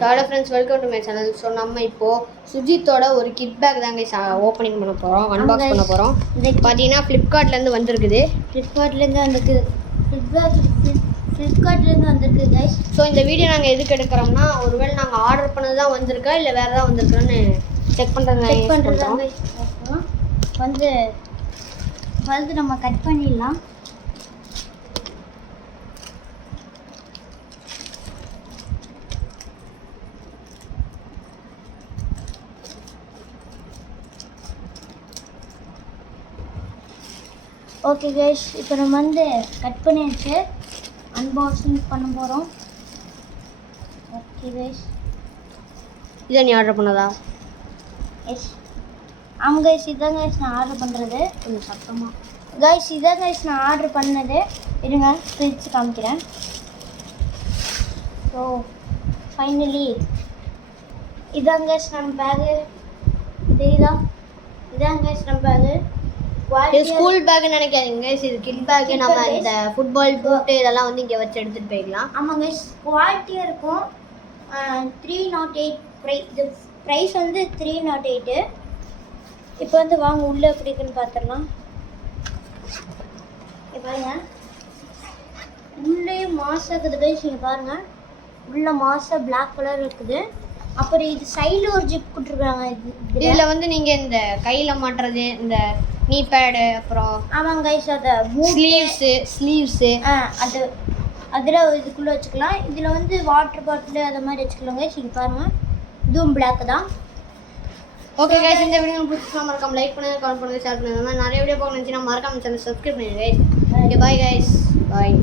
Hello friends, welcome to my channel. So நம்ம இப்போது சுஜித்தோட ஒரு கிட் பேக் தாங்க ஓப்பனிங் பண்ண போகிறோம், அன்பாக்ஸ் பண்ண போகிறோம். பார்த்தீங்கன்னா ஃப்ளிப்கார்ட்லேருந்து வந்திருக்குது. ஃப்ளிப்கார்ட்லேருந்து வந்திருக்கு கைஸ். ஸோ இந்த வீடியோ நாங்கள் எதுக்கு எடுக்கிறோம்னா, ஒருவேளை நாங்கள் ஆர்டர் பண்ணது தான் வந்திருக்கா இல்லை வேறு ஏதாவது வந்திருக்கான்னு செக் பண்ணுறோம். வந்து நம்ம கட் பண்ணிடலாம். ஓகே கைஸ், இப்போ நம்ம வந்து கட் பண்ணியாச்சு, அன்பாக்சிங் பண்ண போகிறோம். ஓகே கைஸ், இதை நீ ஆர்டர் பண்ணதா? எஸ், ஆமாம் கைஸ், இதான் கைஸ் நான் ஆர்டர் பண்ணுறது. கொஞ்சம் சத்தமாக கைஸ், இதான் கைஸ் நான் ஆர்டர் பண்ணது. இருங்க, பிரித்து காமிக்கிறேன். ஸோ ஃபைனலி இதான் கைஸ் நம்ம பேகு. தெரியுதா? இதான் கைஸ் நம்ம பேகு. இது ஸ்கூல் பேக்னு நினைக்காதீங்க, இது கிட் பேக். நம்ம இந்த ஃபுட்பால் பூட்டு இதெல்லாம் வந்து இங்கே வச்சு எடுத்துகிட்டு போய்க்கலாம். ஆமாங்க, குவாலிட்டியாக இருக்கும். 308 இது ப்ரைஸ் வந்து 308. இப்போ வந்து வாங்க உள்ளே எப்படி இருக்குன்னு பார்த்துடலாம். பாருங்க, உள்ளே மாசாக இருக்குது கைஸ். இங்கே பாருங்கள், உள்ள மாசாக பிளாக் கலர் இருக்குது. அப்புறம் இது சைடில் ஒரு ஜிப் கொடுத்துருக்காங்க. இதில் வந்து நீங்கள் இந்த கையில் மாட்டுறது, இந்த நீ பேடு, அப்புறம் ஆமாங்க கைஸ், அதை ஸ்லீவ்ஸு அது அதில் இதுக்குள்ளே வச்சுக்கலாம். இதில் வந்து வாட்டர் பாட்டில் அதை மாதிரி வச்சுக்கலாம் கைஸ். இங்கே பாருங்கள், இதுவும் பிளாக் தான். ஓகே கைஸ், இந்த வீடியோ பிடிச்சா மறக்காம லைக் பண்ணுங்கள், கமெண்ட் பண்ணுங்கள், ஷேர் பண்ணுங்கள். நிறைய வீடியோ பார்க்க நினச்சின்னா மறக்காம சேனல் சப்ஸ்கிரைப் பண்ணுங்கள் கைஸ். ஓகே, பாய் கைஸ், பாய்.